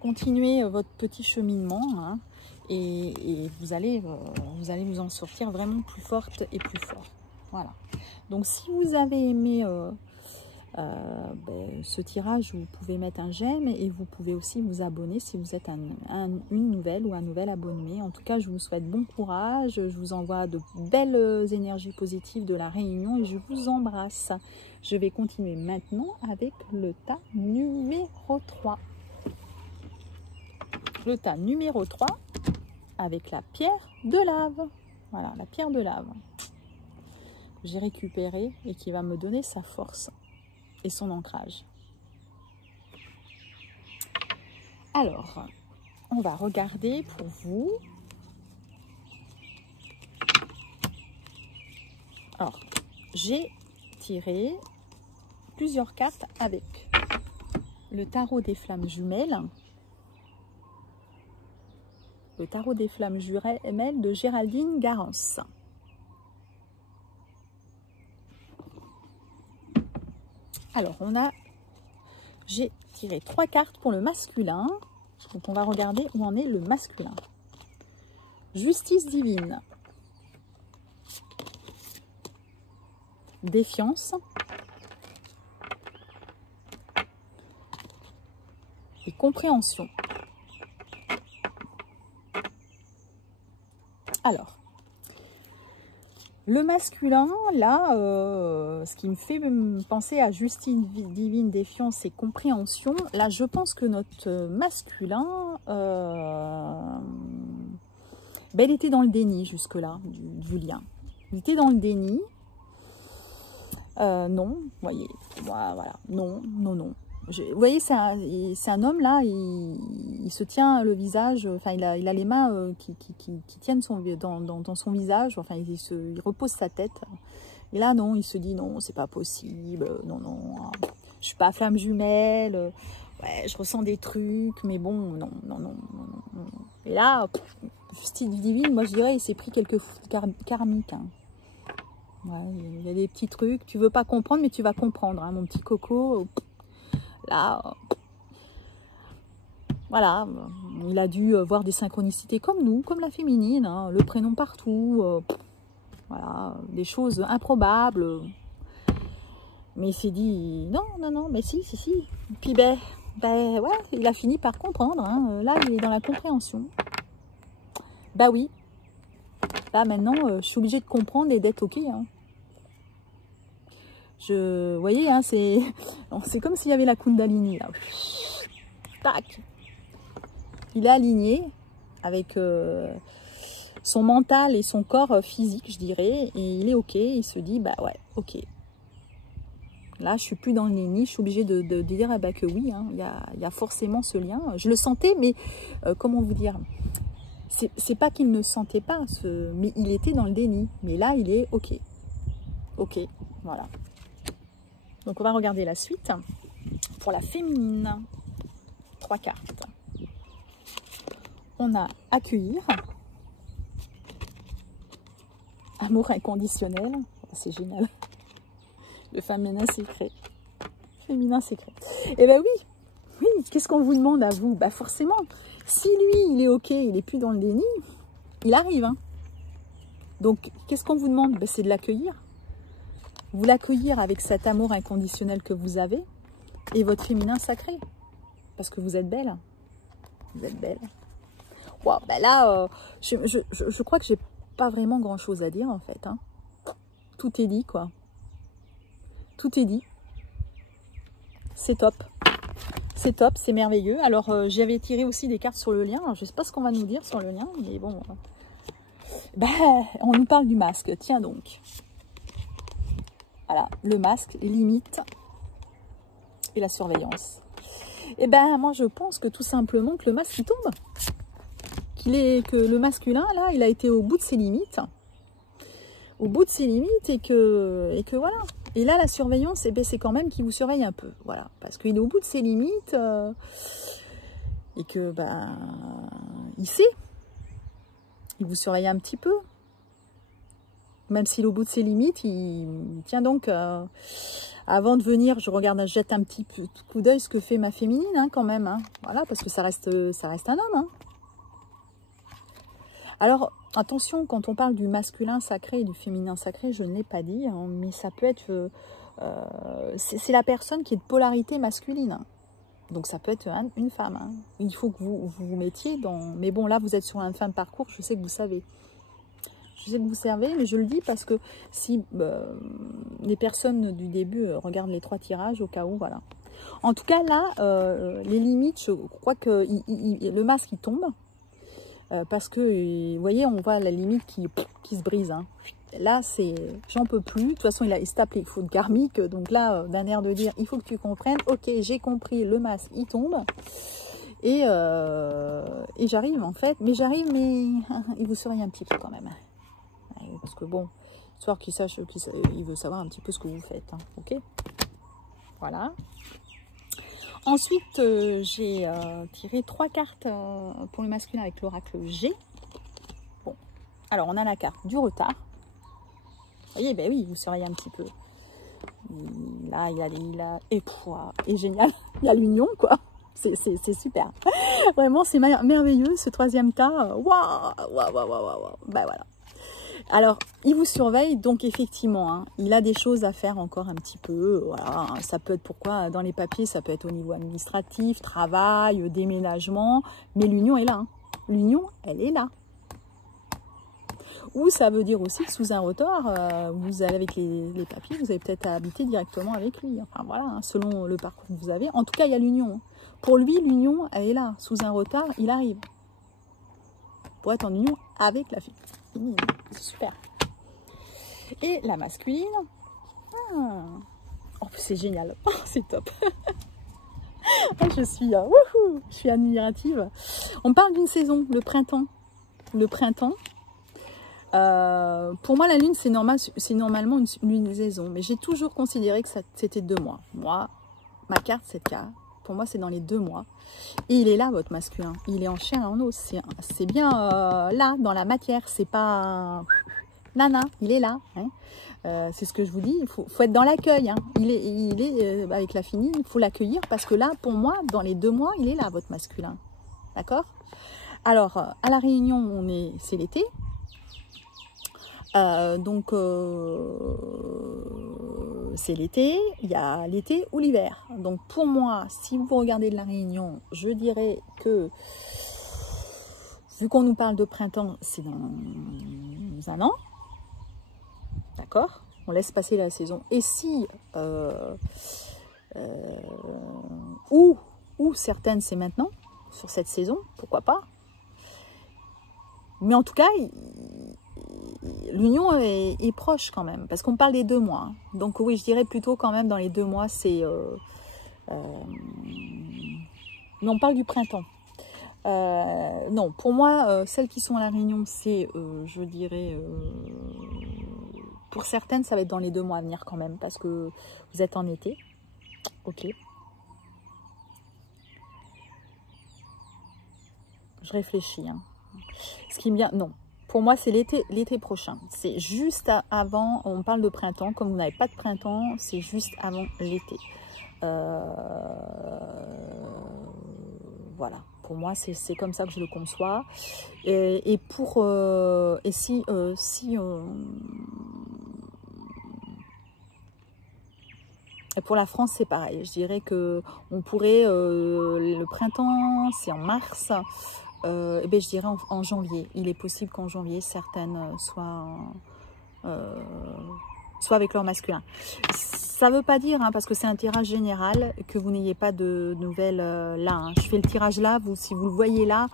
Continuez votre petit cheminement hein, et vous allez vous en sortir vraiment plus forte et plus fort. Voilà. Donc, si vous avez aimé ce tirage, vous pouvez mettre un j'aime et vous pouvez aussi vous abonner si vous êtes une nouvelle ou un nouvel abonné. En tout cas, je vous souhaite bon courage, je vous envoie de belles énergies positives de la Réunion et je vous embrasse. Je vais continuer maintenant avec le tas numéro 3. Le tas numéro 3 avec la pierre de lave. Voilà, la pierre de lave que j'ai récupérée et qui va me donner sa force et son ancrage. Alors, on va regarder pour vous. Alors, j'ai tiré plusieurs cartes avec le tarot des flammes jumelles. Le tarot des flammes jumelles de Géraldine Garance. Alors, j'ai tiré 3 cartes pour le masculin. Donc, on va regarder où en est le masculin. Justice divine. Défiance. Et compréhension. Alors, le masculin, là, ce qui me fait penser à justice divine, défiance et compréhension, là, je pense que notre masculin, il était dans le déni jusque-là, du lien. Il était dans le déni. Non, vous voyez, voilà, non. Vous voyez, c'est un homme là, il se tient le visage, enfin il a les mains qui tiennent dans son visage, enfin il repose sa tête. Et là non, il se dit non, c'est pas possible, non, je suis pas flamme jumelle, ouais, je ressens des trucs, mais bon, non. Et là, justice divine, moi je dirais, il s'est pris quelques karmiques. Hein. Ouais, il y a des petits trucs, tu veux pas comprendre, mais tu vas comprendre, hein, mon petit coco. Là, voilà, il a dû voir des synchronicités comme nous, comme la féminine, hein, le prénom partout, voilà, des choses improbables. Mais il s'est dit, non, mais si. Puis ouais, il a fini par comprendre, hein, là il est dans la compréhension. Bah oui, là maintenant je suis obligée de comprendre et d'être ok. Hein. Vous voyez, hein, c'est comme s'il y avait la Kundalini là. Tac. Il est aligné avec son mental et son corps physique, je dirais, et il est ok. Il se dit, bah ouais, ok. Là, je suis plus dans le déni, je suis obligée de dire que oui, hein, il y a forcément ce lien. Je le sentais, mais comment vous dire, c'est pas qu'il ne sentait pas, mais il était dans le déni. Mais là, il est ok. Ok, voilà. Donc, on va regarder la suite. Pour la féminine, 3 cartes. On a accueillir. Amour inconditionnel. C'est génial. Le féminin secret. Féminin secret. Eh bien oui, qu'est-ce qu'on vous demande à vous? Bah forcément, si lui, il est ok, il n'est plus dans le déni, il arrive. Hein. Donc, qu'est-ce qu'on vous demande? Bah, c'est de l'accueillir. Vous l'accueillir avec cet amour inconditionnel que vous avez et votre féminin sacré. Parce que vous êtes belle. Vous êtes belle. Wow, ben là, je crois que j'ai pas vraiment grand-chose à dire, en fait. Hein. Tout est dit, quoi. Tout est dit. C'est top. C'est top, c'est merveilleux. Alors, j'avais tiré aussi des cartes sur le lien. Alors, je ne sais pas ce qu'on va nous dire sur le lien, mais bon. On nous parle du masque. Tiens donc. Voilà, le masque, les limites et la surveillance. Et ben, moi, je pense que tout simplement que le masque, il tombe. Que le masculin, là, il a été au bout de ses limites. Au bout de ses limites et que voilà. Et là, la surveillance, ben, c'est quand même qu'il vous surveille un peu. Voilà, parce qu'il est au bout de ses limites et que, ben, il sait. Il vous surveille un petit peu. Même s'il est au bout de ses limites, il tient donc... avant de venir, je jette un petit coup d'œil ce que fait ma féminine, hein, quand même. Hein. Voilà, parce que ça reste un homme. Hein. Alors, attention, quand on parle du masculin sacré et du féminin sacré, je ne l'ai pas dit, hein, mais ça peut être... c'est la personne qui est de polarité masculine. Donc, ça peut être une femme. Hein. Il faut que vous vous mettiez dans... Mais bon, là, vous êtes sur un fin de parcours, je sais que vous savez. Je sais que vous savez, mais je le dis parce que si les personnes du début regardent les 3 tirages, au cas où, voilà. En tout cas, là, les limites, je crois que le masque, il tombe. Parce que, vous voyez, on voit la limite qui se brise. Hein. Là, c'est, j'en peux plus. De toute façon, il se tape les fautes karmiques. Donc là, d'un air de dire, il faut que tu comprennes. Ok, j'ai compris, le masque, il tombe. Et j'arrive, en fait. Mais j'arrive, mais il vous surveille un petit peu quand même. Parce que bon, histoire qu'il sache, il veut savoir un petit peu ce que vous faites. Hein. Ok, voilà. Ensuite, j'ai tiré 3 cartes pour le masculin avec l'oracle G. Bon, alors on a la carte du retard. Vous voyez, ben oui, vous surveillez un petit peu. et génial. Il y a l'union, quoi. C'est super. Vraiment, c'est merveilleux, ce troisième tas. Waouh, waouh, waouh, waouh, waouh. Ben voilà. Alors, il vous surveille, donc effectivement, hein, il a des choses à faire encore un petit peu. Voilà, ça peut être pourquoi dans les papiers, ça peut être au niveau administratif, travail, déménagement, mais l'union est là. Hein. L'union, elle est là. Ou ça veut dire aussi que sous un retard, vous allez avec les papiers, vous allez peut-être habiter directement avec lui. Enfin voilà, hein, selon le parcours que vous avez. En tout cas, il y a l'union. Hein. Pour lui, l'union, elle est là. Sous un retard, il arrive. Pour être en union avec la fille. C'est super. Et la masculine. Ah. Oh, c'est génial. Oh, c'est top. Oh, je suis admirative. On parle d'une saison, le printemps. Le printemps. Pour moi, la lune, c'est normalement une lunaison. Mais j'ai toujours considéré que c'était 2 mois. Moi, ma carte, cette carte, pour moi, c'est dans les 2 mois. Et il est là, votre masculin. Il est en chair et en os. C'est bien là, dans la matière. C'est pas... Nana, il est là. Hein. C'est ce que je vous dis. Il faut être dans l'accueil. Hein. Il est avec la fini, il faut l'accueillir. Parce que là, pour moi, dans les 2 mois, il est là, votre masculin. D'accord? Alors, à la Réunion, c'est l'été. C'est l'été, il y a l'été ou l'hiver. Donc pour moi, si vous regardez de la Réunion, je dirais que, vu qu'on nous parle de printemps, c'est dans 1 an. D'accord? On laisse passer la saison. Et si, ou certaines, c'est maintenant, sur cette saison, pourquoi pas. Mais en tout cas, l'union est proche quand même, parce qu'on parle des 2 mois. Hein. Donc oui, je dirais plutôt quand même dans les 2 mois, c'est... mais on parle du printemps. Non, pour moi, celles qui sont à la Réunion, c'est, je dirais... pour certaines, ça va être dans les 2 mois à venir quand même, parce que vous êtes en été. Ok. Je réfléchis. Hein. Ce qui me vient... Non. Pour moi, c'est l'été prochain. C'est juste avant, on parle de printemps. Comme vous n'avez pas de printemps, c'est juste avant l'été. Voilà. Pour moi, c'est comme ça que je le conçois. Et pour la France, c'est pareil. Je dirais que on pourrait... le printemps, c'est en mars. Eh bien, je dirais en janvier. Il est possible qu'en janvier, certaines soient avec leur masculin. Ça ne veut pas dire, hein, parce que c'est un tirage général, que vous n'ayez pas de nouvelles là. Hein. Je fais le tirage là, si vous le voyez là,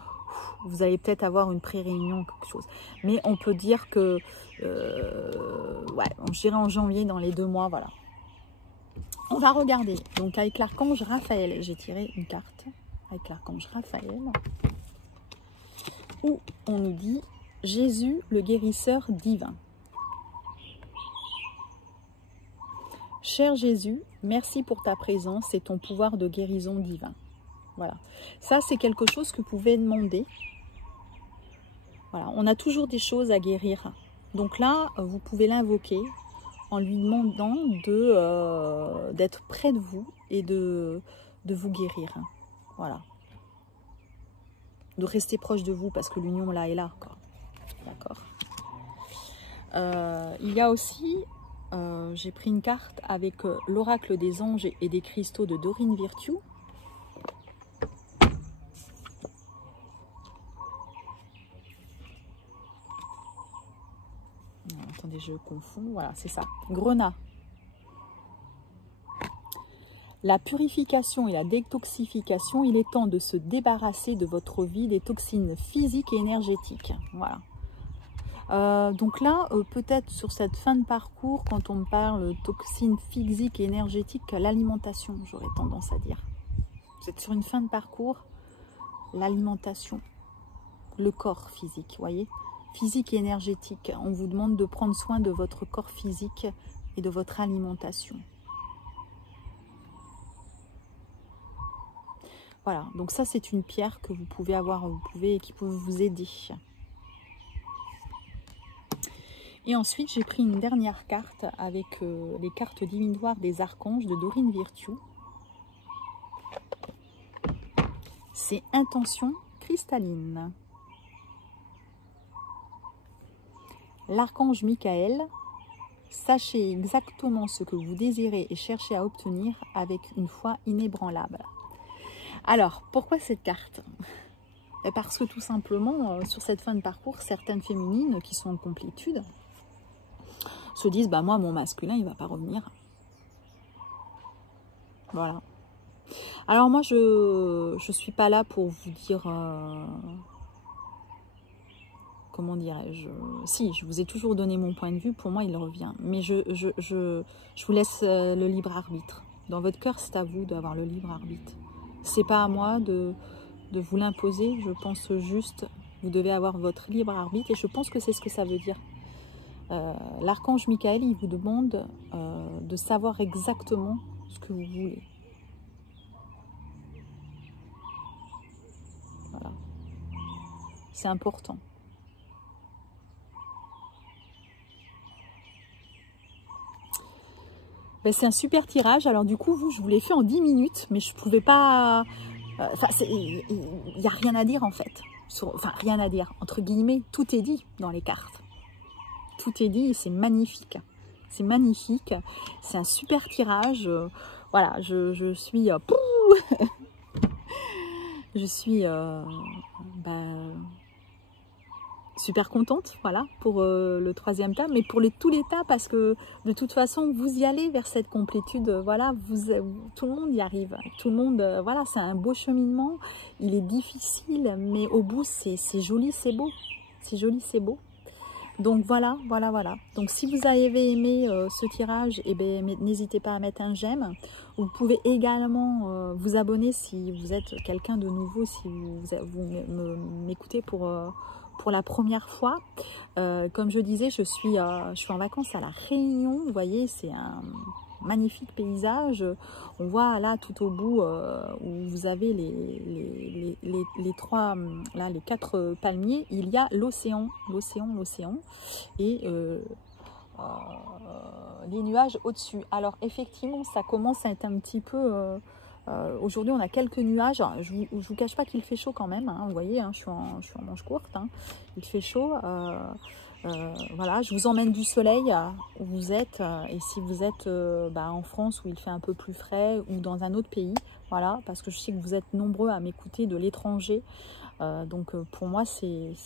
vous allez peut-être avoir une pré-réunion, quelque chose. Mais on peut dire que, ouais, je dirais en janvier, dans les 2 mois, voilà. On va regarder. Donc, avec l'archange Raphaël, j'ai tiré une carte avec l'archange Raphaël, où on nous dit Jésus, le guérisseur divin. Cher Jésus, merci pour ta présence et ton pouvoir de guérison divin. Voilà. Ça, c'est quelque chose que vous pouvez demander. Voilà. On a toujours des choses à guérir. Donc là, vous pouvez l'invoquer en lui demandant d'être près de vous et de vous guérir. Voilà. De rester proche de vous parce que l'union là est là. D'accord. Il y a aussi, j'ai pris une carte avec l'oracle des anges et des cristaux de Dorine Virtue. Attendez, je confonds. Voilà, c'est ça. Grenat. La purification et la détoxification, il est temps de se débarrasser de votre vie des toxines physiques et énergétiques. Voilà. Donc là, peut-être sur cette fin de parcours, quand on me parle toxines physiques et énergétiques, l'alimentation, j'aurais tendance à dire. Vous êtes sur une fin de parcours, l'alimentation, le corps physique, voyez, physique et énergétique. On vous demande de prendre soin de votre corps physique et de votre alimentation. Voilà, donc ça c'est une pierre que vous pouvez avoir, qui peut vous aider. Et ensuite, j'ai pris une dernière carte avec les cartes divinoires des archanges de Dorine Virtue. C'est Intention cristalline. L'archange Michael, sachez exactement ce que vous désirez et cherchez à obtenir avec une foi inébranlable. Alors, pourquoi cette carte? Parce que tout simplement, sur cette fin de parcours, certaines féminines qui sont en complétude se disent, bah moi, mon masculin, il ne va pas revenir. Voilà. Alors moi, je suis pas là pour vous dire... comment dirais-je, si, je vous ai toujours donné mon point de vue, pour moi il revient, mais je vous laisse le libre arbitre. Dans votre cœur, c'est à vous d'avoir le libre arbitre. C'est pas à moi de vous l'imposer, je pense juste, vous devez avoir votre libre arbitre, et je pense que c'est ce que ça veut dire. L'archange Michael, il vous demande de savoir exactement ce que vous voulez. Voilà. C'est important. Ben, c'est un super tirage. Alors du coup, je vous l'ai fait en 10 minutes, mais je ne pouvais pas... il n'y a rien à dire en fait. Enfin, rien à dire. Entre guillemets, tout est dit dans les cartes. Tout est dit et c'est magnifique. C'est magnifique. C'est un super tirage. Voilà, je suis... je suis... super contente, voilà, pour le troisième tas, mais pour tous les tas, parce que de toute façon, vous y allez vers cette complétude, voilà, tout le monde y arrive, tout le monde, voilà, c'est un beau cheminement, il est difficile, mais au bout, c'est joli, c'est beau, c'est joli, c'est beau. Donc voilà. Donc si vous avez aimé ce tirage, eh ben, n'hésitez pas à mettre un j'aime. Vous pouvez également vous abonner si vous êtes quelqu'un de nouveau, si vous m'écoutez pour la première fois. Comme je disais, je suis en vacances à La Réunion. Vous voyez, c'est un magnifique paysage. On voit là tout au bout où vous avez les quatre palmiers, il y a l'océan et les nuages au-dessus. Alors effectivement, ça commence à être un petit peu... aujourd'hui, on a quelques nuages. Je vous cache pas qu'il fait chaud quand même. Hein, vous voyez, hein, je suis en manche courte. Hein, il fait chaud. Voilà, je vous emmène du soleil où vous êtes. Et si vous êtes en France où il fait un peu plus frais ou dans un autre pays, voilà, parce que je sais que vous êtes nombreux à m'écouter de l'étranger. Donc pour moi c'est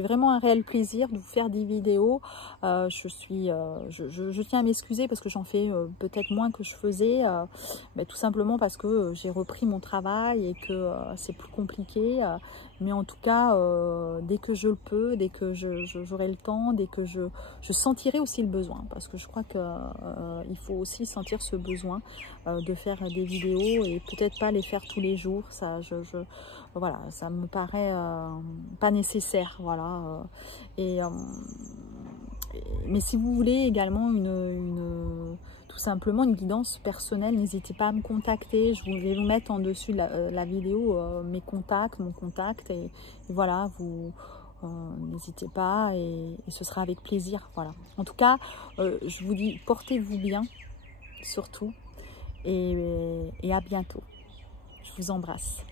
vraiment un réel plaisir de vous faire des vidéos. Je tiens à m'excuser parce que j'en fais peut-être moins que je faisais, tout simplement parce que j'ai repris mon travail et que c'est plus compliqué, mais en tout cas dès que je le peux, dès que j'aurai le temps, dès que je sentirai aussi le besoin, parce que je crois que il faut aussi sentir ce besoin de faire des vidéos et peut-être pas les faire tous les jours. Ça voilà, ça me paraît pas nécessaire, voilà. Mais si vous voulez également tout simplement une guidance personnelle, n'hésitez pas à me contacter. Je vais vous mettre en dessus de la vidéo mes contacts, mon contact, et voilà, vous n'hésitez pas et ce sera avec plaisir, voilà. En tout cas, je vous dis, portez-vous bien, surtout, et à bientôt. Je vous embrasse.